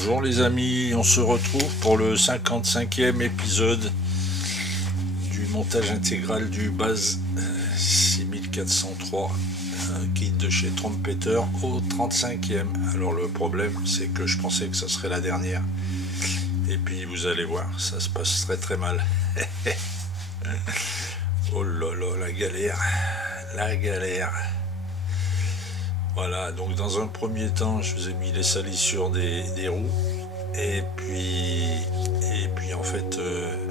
Bonjour les amis, on se retrouve pour le 55e épisode du montage intégral du Baz 6403, kit de chez Trompeter au 35e. Alors le problème c'est que je pensais que ça serait la dernière, et puis vous allez voir, ça se passe très très mal. Oh là là, la galère, la galère. Voilà, donc dans un premier temps, je vous ai mis les salissures des roues. Et puis en fait,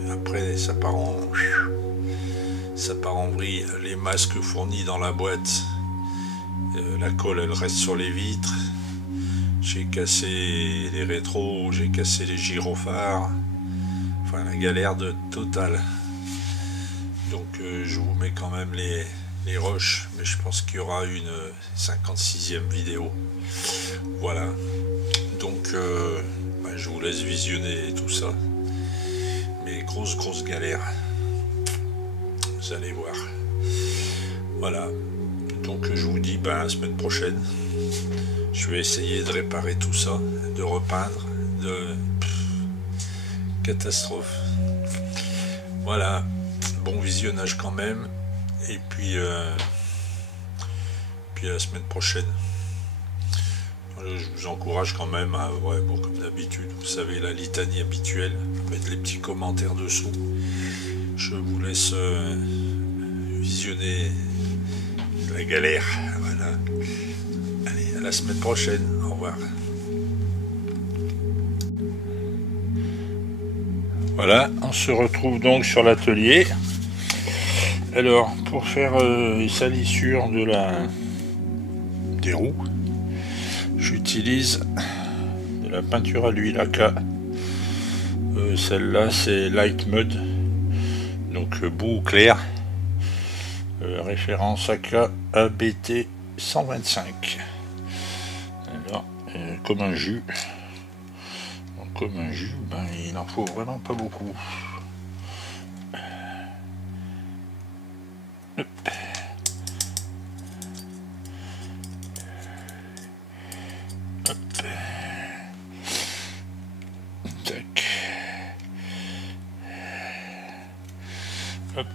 après, ça part en vrille. Les masques fournis dans la boîte, la colle, elle reste sur les vitres. J'ai cassé les rétros, j'ai cassé les gyrophares. Enfin, la galère totale. Donc, je vous mets quand même les rushs, mais je pense qu'il y aura une 56e vidéo. Voilà. Donc, je vous laisse visionner tout ça. Mais grosse galère. Vous allez voir. Voilà. Donc, je vous dis, la semaine prochaine, je vais essayer de réparer tout ça, de repeindre, catastrophe. Voilà. Bon visionnage quand même. Et puis à la semaine prochaine. Je vous encourage quand même à, comme d'habitude, vous savez, la litanie habituelle, mettre les petits commentaires dessous. Je vous laisse visionner la galère. Voilà. Allez, à la semaine prochaine. Au revoir. Voilà, on se retrouve donc sur l'atelier. Alors, pour faire les salissures des roues, j'utilise de la peinture à l'huile AK. Celle-là, c'est Light Mud, donc boue clair. Référence AK ABT 125. Alors, comme un jus. Donc, comme un jus, il en faut vraiment pas beaucoup. Hop. Hop. Tac. Hop.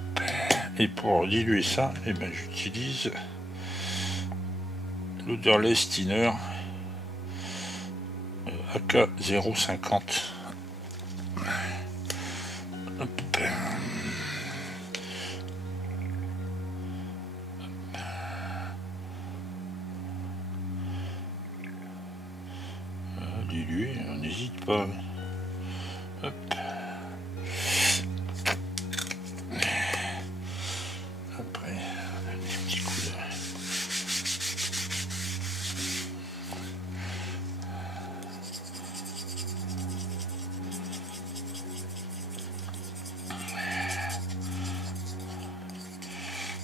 Et pour diluer ça, j'utilise l'Odorless Thinner AK 050. Hop. Diluer, on n'hésite pas. Hop. Après, des petits coups de...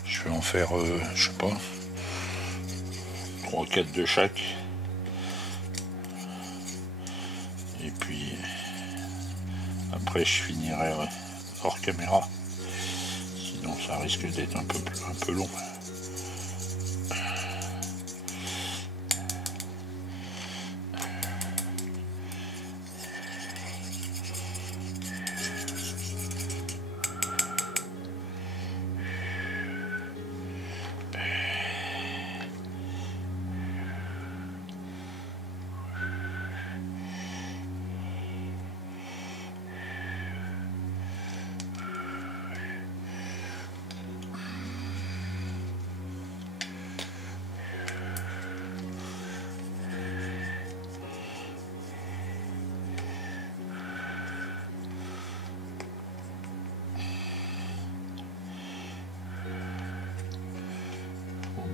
Je vais en faire, je sais pas, 3-4 de chaque. Et puis après je finirai hors caméra, sinon ça risque d'être un peu long.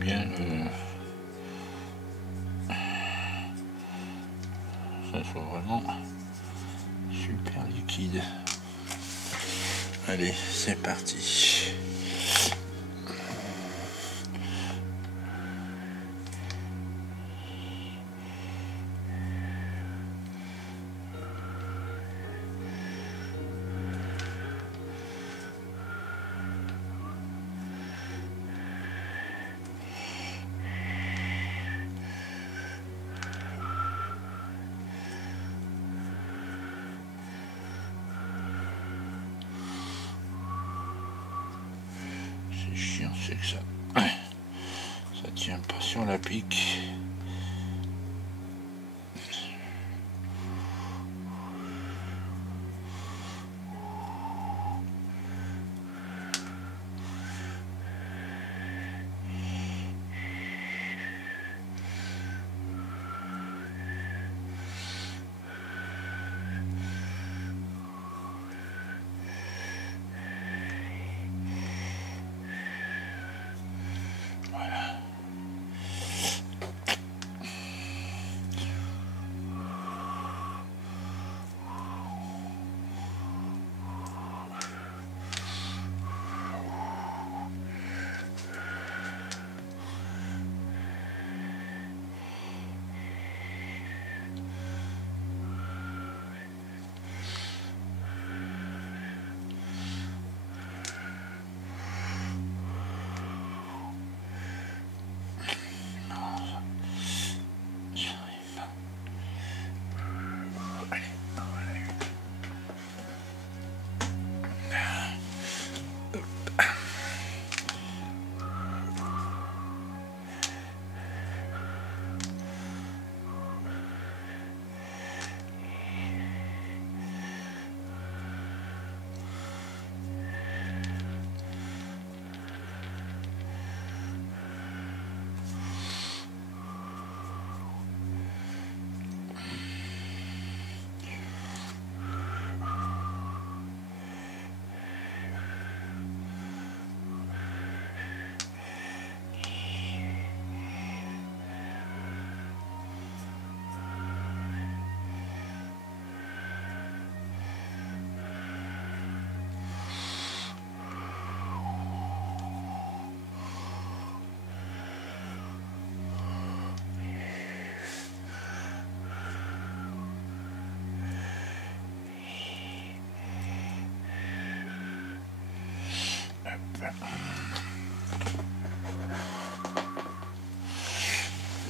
Bien ça soit vraiment super liquide. Allez, c'est parti. sur la pique.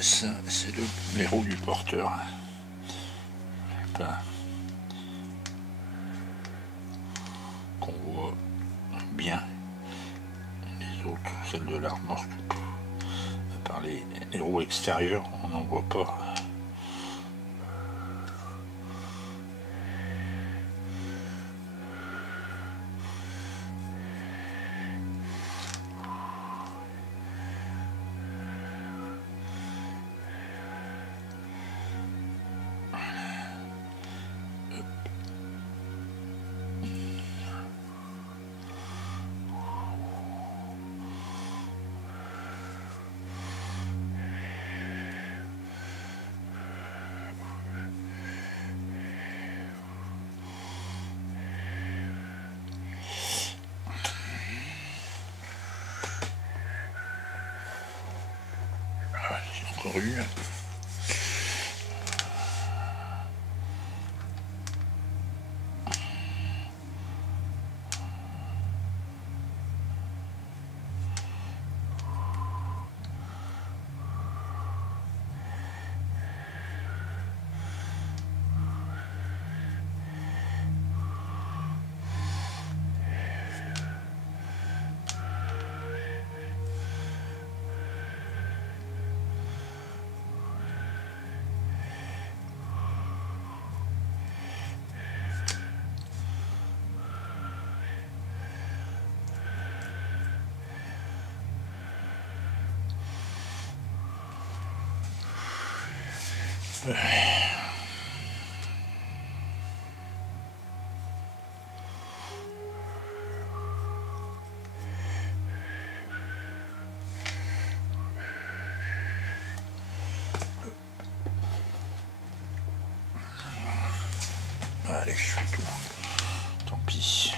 Ça, c'est les roues du porteur. Là, qu'on voit bien. Les autres, celles de la remorque, à part les roues extérieures, on n'en voit pas. Encore une. Allez, je fais tout. Tant pis.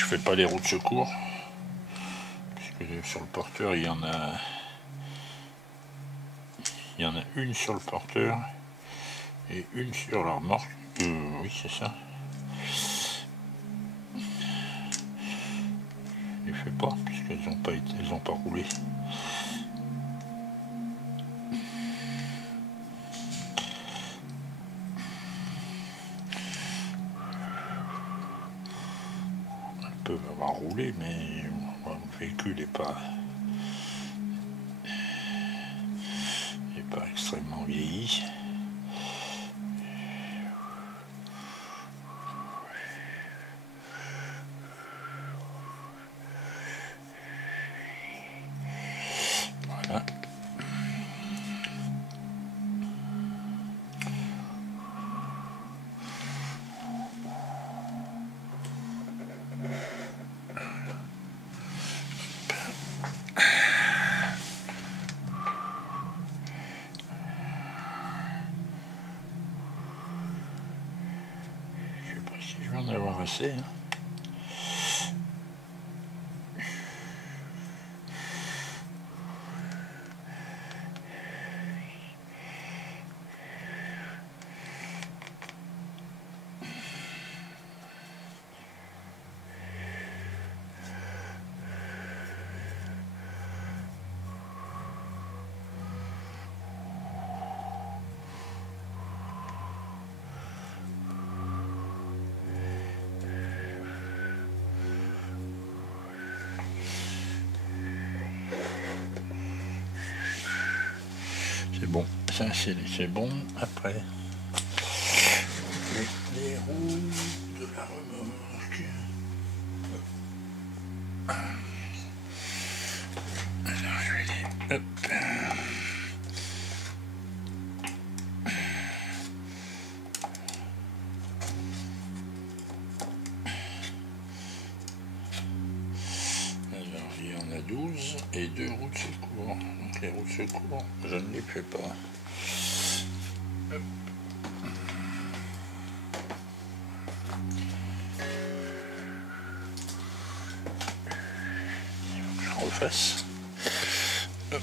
je fais pas les roues de secours, puisque sur le porteur il y en a une sur le porteur et une sur la remorque. Oui, c'est ça. Je les fais pas puisqu'elles n'ont pas roulé. Elles peuvent avoir roulé, mais le véhicule n'est pas extrêmement vieilli. Voilà. Je sais pas si je vais en avoir assez. Hein. C'est bon, ça c'est bon. Après, les roues de la remorque. Alors je vais les... Hop. Alors il y en a 12 et 2 roues de secours. Donc les roues de secours, je ne les fais pas. Hop. Je refasse. Hop.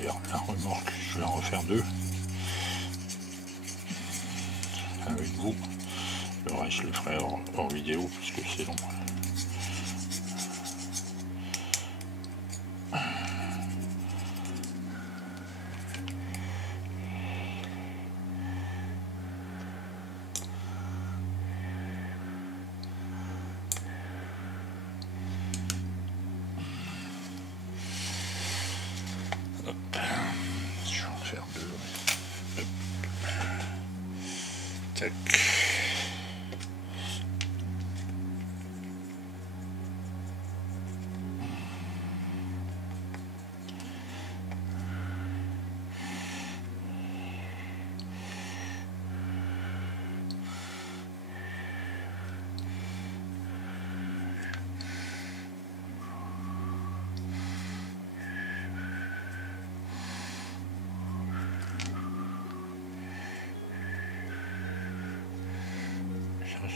Alors la remorque, je vais en refaire 2 avec vous. Le reste je le ferai hors vidéo parce que c'est long. Hop. Je vais en faire 2. Hop. Tac.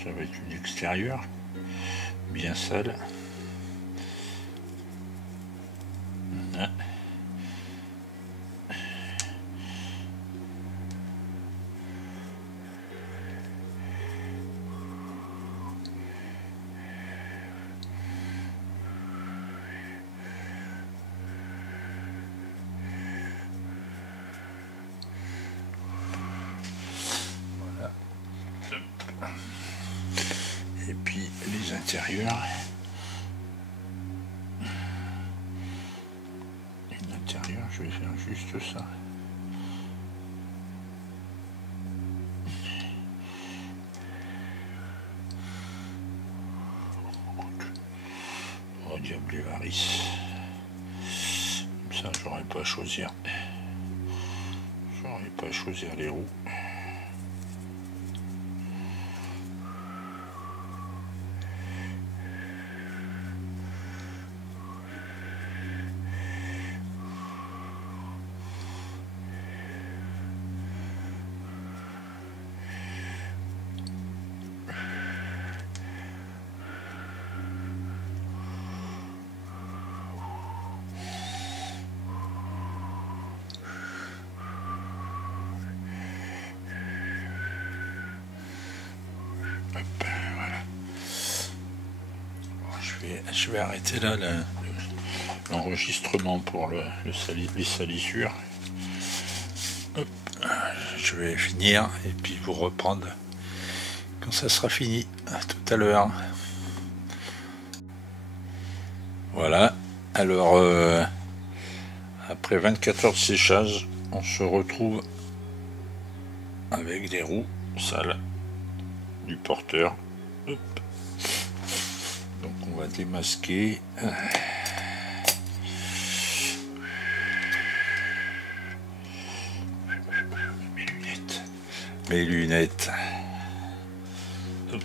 Ça va être une extérieure bien sale. Voilà. Et puis les intérieurs. L'intérieur, je vais faire juste ça. Oh diable les varices. Comme ça, j'aurais pas à choisir. J'aurais pas à choisir les roues. Je vais arrêter là l'enregistrement pour les salissures. Hop, je vais finir et puis vous reprendre quand ça sera fini. À tout à l'heure. Voilà, alors après 24 heures de séchage, on se retrouve avec des roues sales du porteur. Hop. Donc on va démasquer. Mes lunettes. Hop.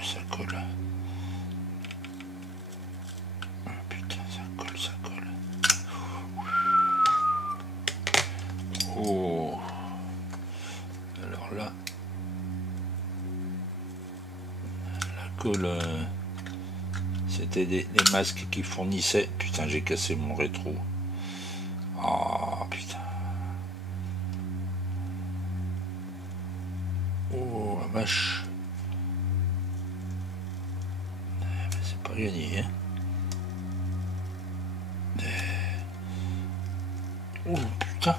Ça colle. Oh, putain, ça colle. Oh. Alors là, la colle, c'était des masques qui fournissaient. Putain, j'ai cassé mon rétro. Oh putain. Oh la vache. Pas gagné, hein. Oh putain.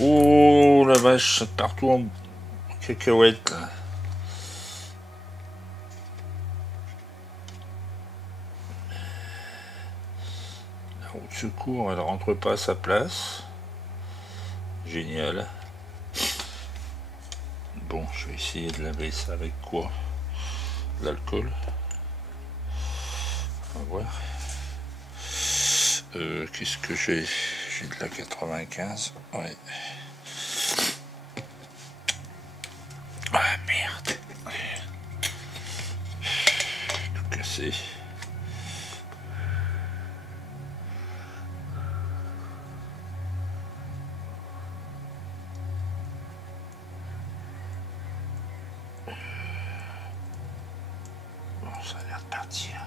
Oh la vache, ça part tout en cacahuète là. La roue de secours, elle rentre pas à sa place. Génial. Bon, je vais essayer de laver ça avec quoi? De l'alcool. On va voir. Qu'est-ce que j'ai? J'ai de la 95. Ouais. Ah merde. Tout cassé. Bon, ça a l'air de partir.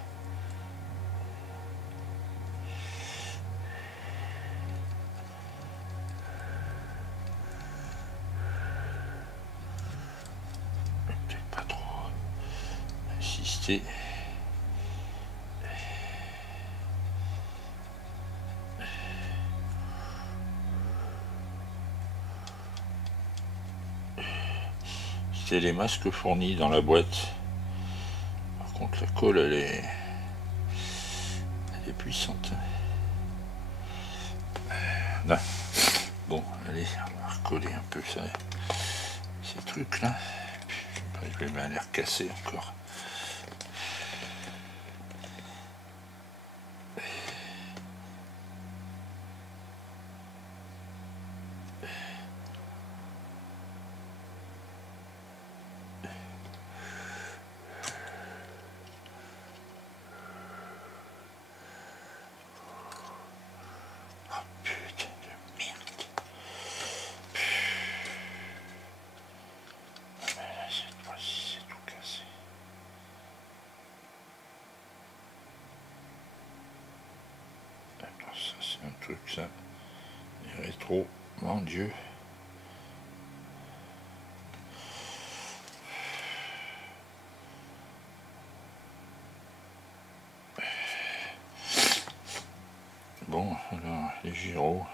C'était les masques fournis dans la boîte. Par contre la colle elle est puissante. Là. Bon, allez, on va recoller un peu ça, ces trucs là. Je vais mettre l'air cassé encore. C'est un truc ça, les rétros, mon Dieu. Bon, alors les gyros.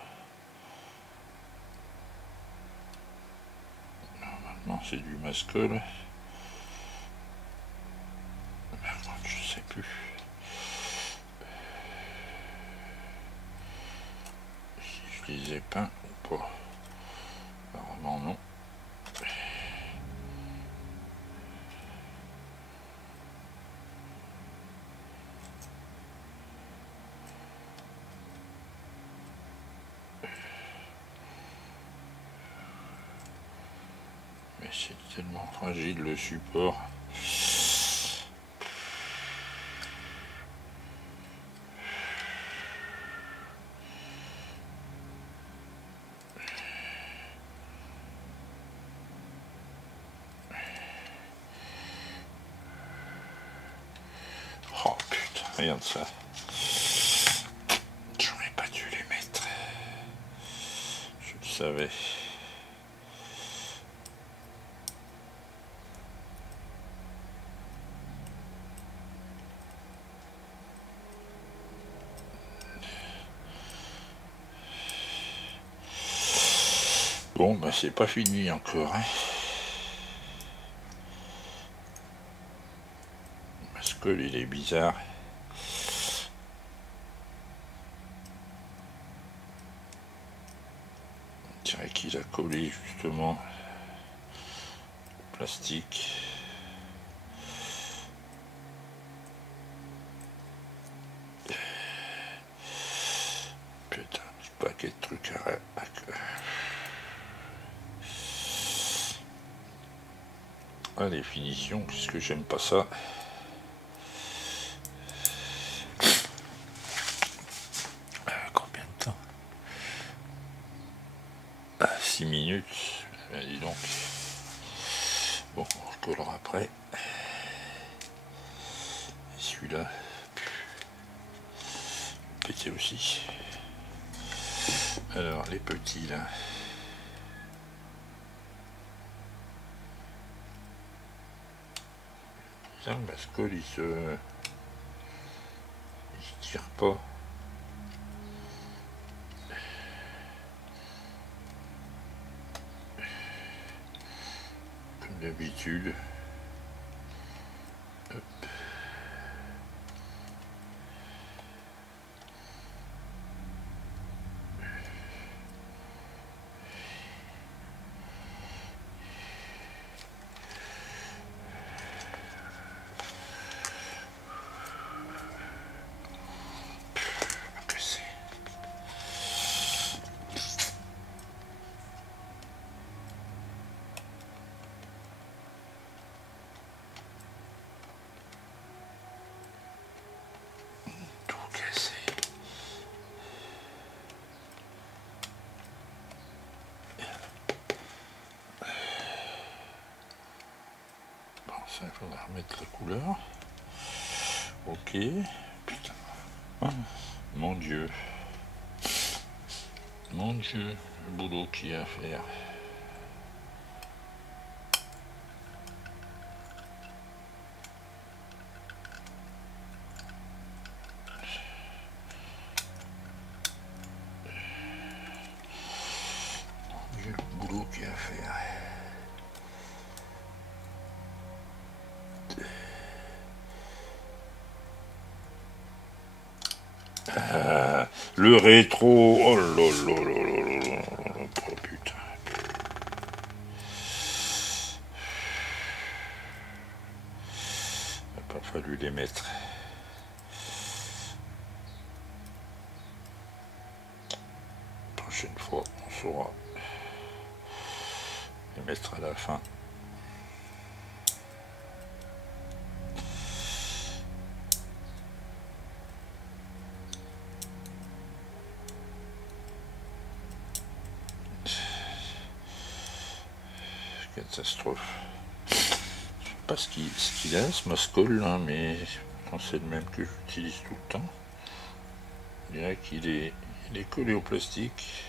Normalement c'est du mascole. Je sais plus. Je les ai peints ou pas? Apparemment non. Mais c'est tellement fragile le support. Oh putain, regarde ça. J'aurais pas dû les mettre. Je le savais. Bon, bah c'est pas fini encore, hein. Parce que il est bizarre. On dirait qu'il a collé justement au plastique. Putain, ce paquet de trucs à... Ah, les finitions, qu'est-ce que j'aime pas ça. Combien de temps? 6 minutes. Dis donc. Bon, on recollera après. Et celui-là, pété aussi. Alors, les petits là. Le mascole il se tire pas. Comme d'habitude. Ça, il faudra remettre la couleur. Ok. Putain. Ah, mon Dieu. Mon Dieu, le boulot qu'il y a à faire. Mon Dieu, le boulot qu'il y a à faire. Le rétro. Oh là là là là là là. Oh putain. Il n'a pas fallu les mettre. Prochaine fois, on saura les mettre à la fin. Catastrophe. Je sais pas ce qu'il a, ce Moscol là, mais quand c'est le même que j'utilise tout le temps, il dirait qu'il est collé au plastique.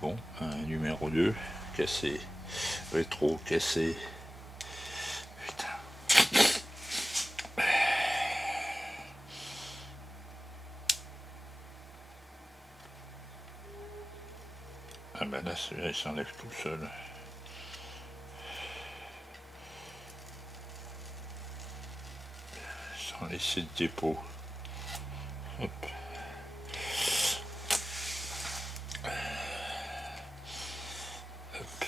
Bon, un numéro 2, cassé, rétro, cassé. Putain. Ah ben là, celui-là, il s'enlève tout seul. Sans laisser de dépôt. Hop. Hop.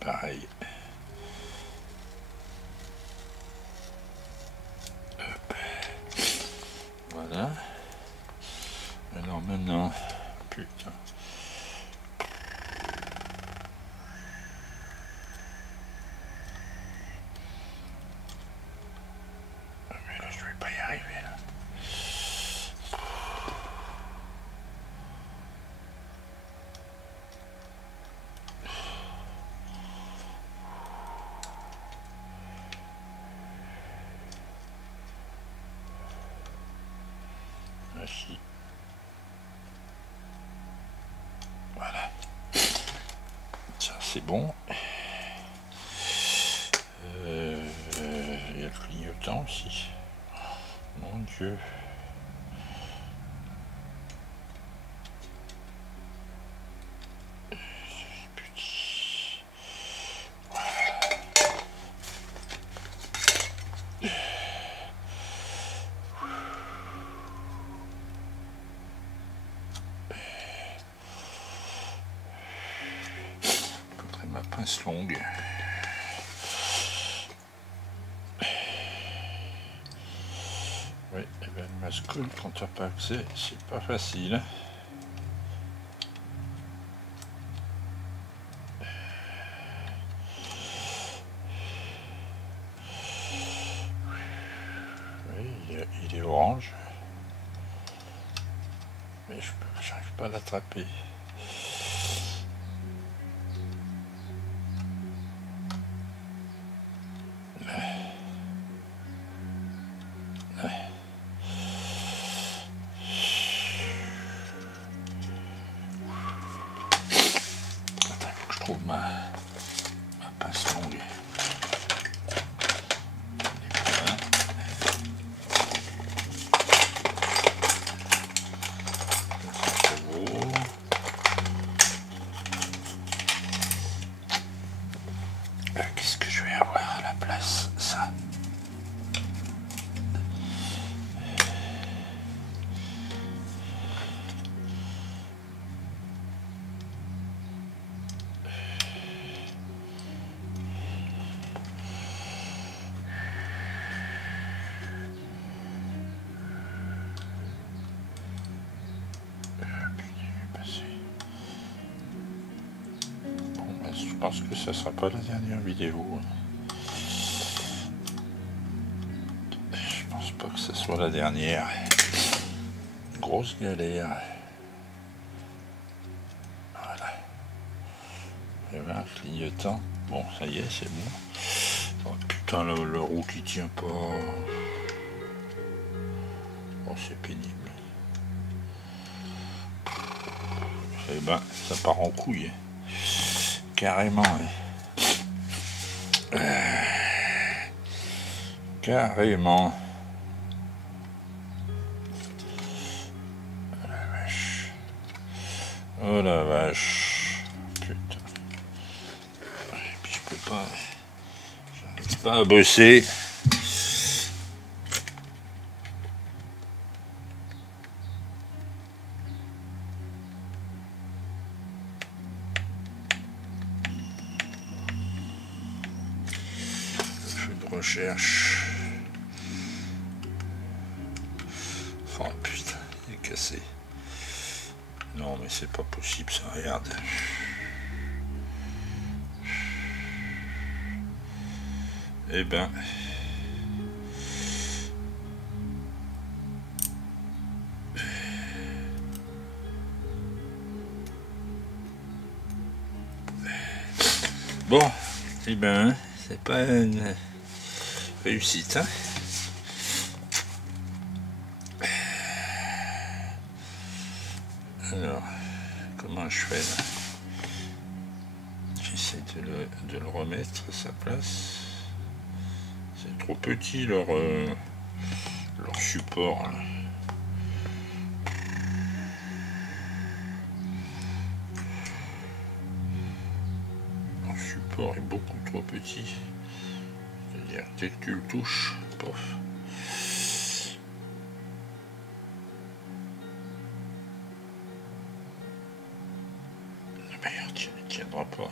Pareil. Hop. Voilà. Alors maintenant, putain. Mais là, je vais pas y arriver là. Ainsi. Voilà. Ça c'est bon. Il y a le clignotant aussi. Mon Dieu. Ma pince longue. Oui, et bien le Moscol, quand tu n'as pas accès, c'est pas facile. Oui, il est orange. Mais je n'arrive pas à l'attraper. Trouve ma pince longue. Qu'est-ce que je vais avoir à la place? Ça. Je pense que ça sera pas la dernière vidéo. Je pense pas que ce soit la dernière. Grosse galère. Voilà. Et voilà, clignotant. Bon, ça y est, c'est bon. Oh, putain, le roue qui tient pas. Oh, c'est pénible. Eh ben, ça part en couille. Carrément. Carrément. Oh la vache. Putain. Et puis je peux pas. J'arrive pas à bosser. Recherche. Oh putain, il est cassé. Non mais c'est pas possible ça, regarde. Eh ben. Bon, eh ben, c'est pas une réussite, hein. Alors, comment je fais là? J'essaie de le remettre à sa place. C'est trop petit leur support. Là. Leur support est beaucoup trop petit. C'est-à-dire, dès que tu le touches, pof. Merde, il ne tiendra pas.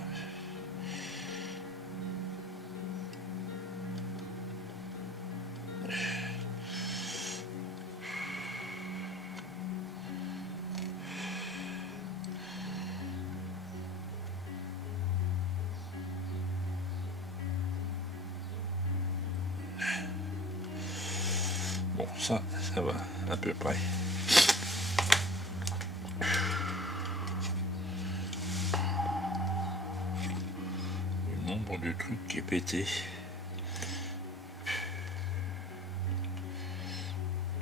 Bon, ça va à peu près. Le nombre de trucs qui est pété.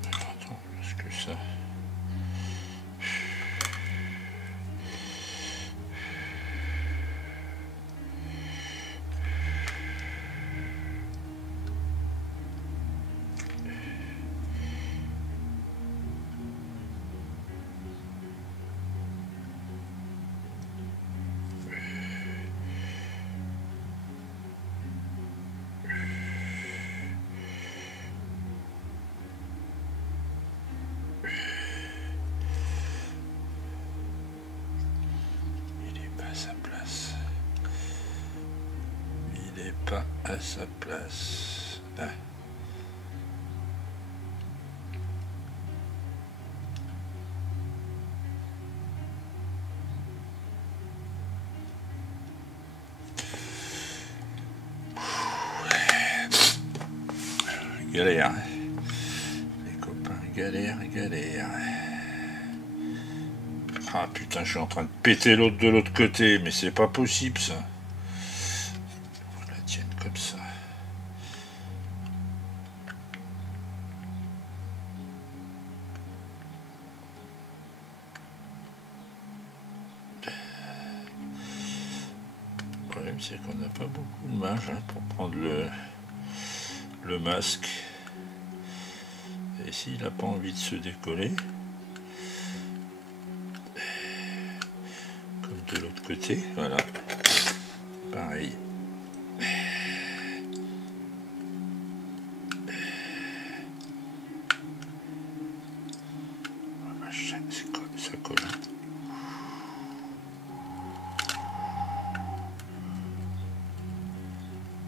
Attends, est-ce que ça... pas à sa place. Là. Galère. Les copains, galère. Ah putain, je suis en train de péter l'autre de l'autre côté, mais c'est pas possible ça. Comme ça. Le problème c'est qu'on n'a pas beaucoup de marge pour prendre le masque. Et s'il n'a pas envie de se décoller, comme de l'autre côté, voilà, pareil. Ça colle.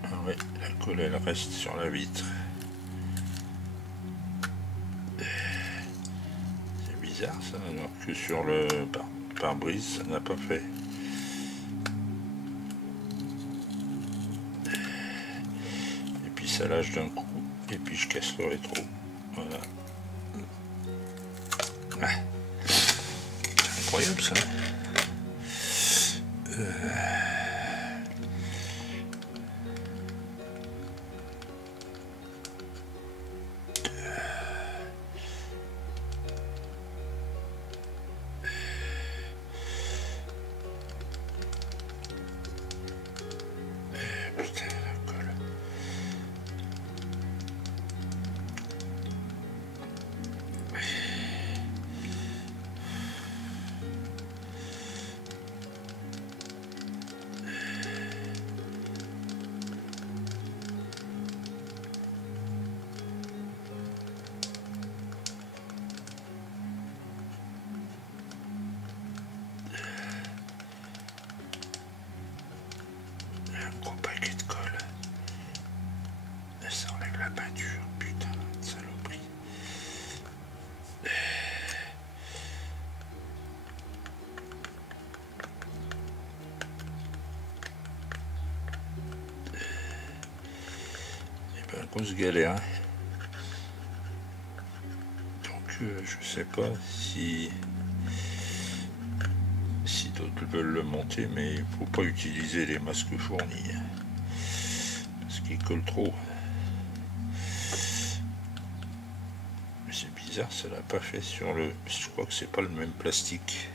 Ah ouais, la colle elle reste sur la vitre. C'est bizarre ça, alors que sur le pare-brise ça n'a pas fait. Et puis ça lâche d'un coup, et puis je casse le rétro. Voilà. Ah. C'est incroyable ça. paquet de colle. Ça enlève la peinture, putain de saloperie. Et ben, grosse galère. Donc je sais pas si d'autres veulent le monter, mais il faut pas utiliser les masques fournis parce qu'ils collent trop. Mais c'est bizarre, ça l'a pas fait sur le. Je crois que c'est pas le même plastique.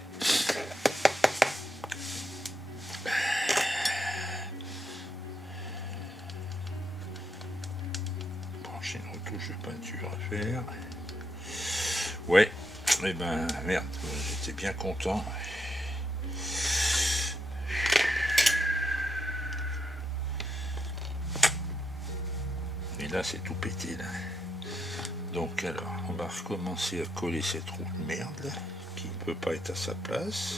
Bon, j'ai une retouche de peinture à faire. Ouais, et ben merde, j'étais bien content. Et là c'est tout pété là. Donc alors on va recommencer à coller cette roue de merde là, qui ne peut pas être à sa place.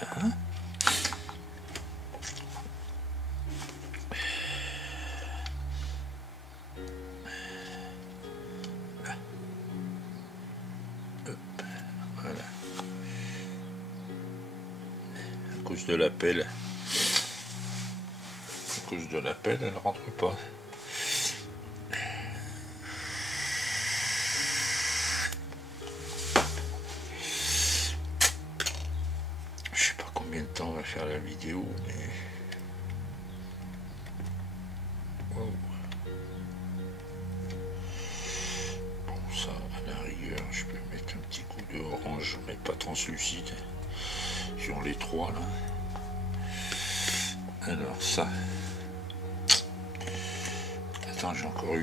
Là. Là. Hop. Voilà. À cause de la pelle. À cause de la pelle, elle rentre pas. Je sais pas combien de temps on va faire la vidéo, mais wow. Bon, ça à la rigueur, je peux mettre un petit coup de orange, mais pas translucide sur les trois là. Alors ça. Attends, j'ai encore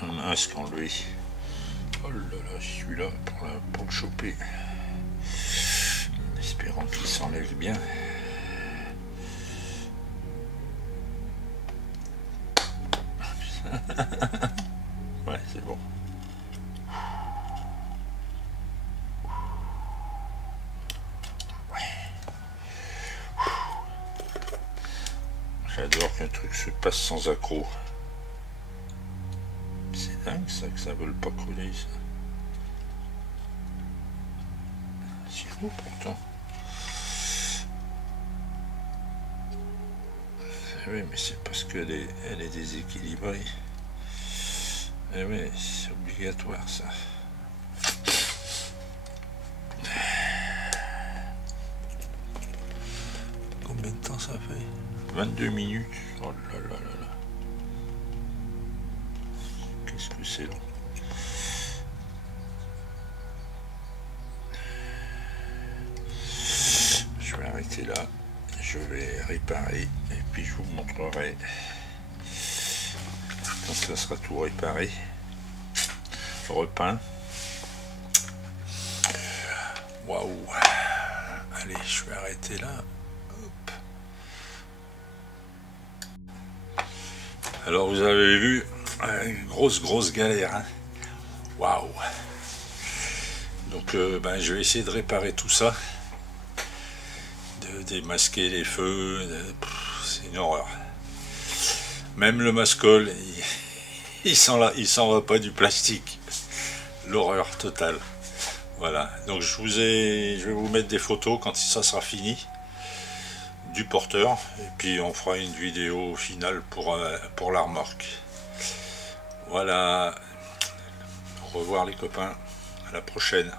un masque enlevé. Oh là là, celui-là pour le choper. En espérant qu'il s'enlève bien. Ouais, c'est bon. J'adore qu'un truc se passe sans accroc. C'est dingue ça que ça veut pas coller ça. C'est beau pourtant. Oui, mais c'est parce qu'elle est déséquilibrée. Eh oui, c'est obligatoire ça. Combien de temps ça fait? 22 minutes. Oh là là là là. Qu'est-ce que c'est long. Je vais arrêter là. Je vais réparer et puis je vous montrerai quand ça sera tout réparé, repeint. Waouh. Allez, je vais arrêter là. Hop. Alors vous avez vu, une grosse galère. Hein. Waouh. Donc je vais essayer de réparer tout ça. De démasquer les feux, c'est une horreur. Même le mascol, il s'en va pas du plastique. L'horreur totale. Voilà, donc je vais vous mettre des photos quand ça sera fini du porteur, et puis on fera une vidéo finale pour la remorque. Voilà, au revoir les copains, à la prochaine.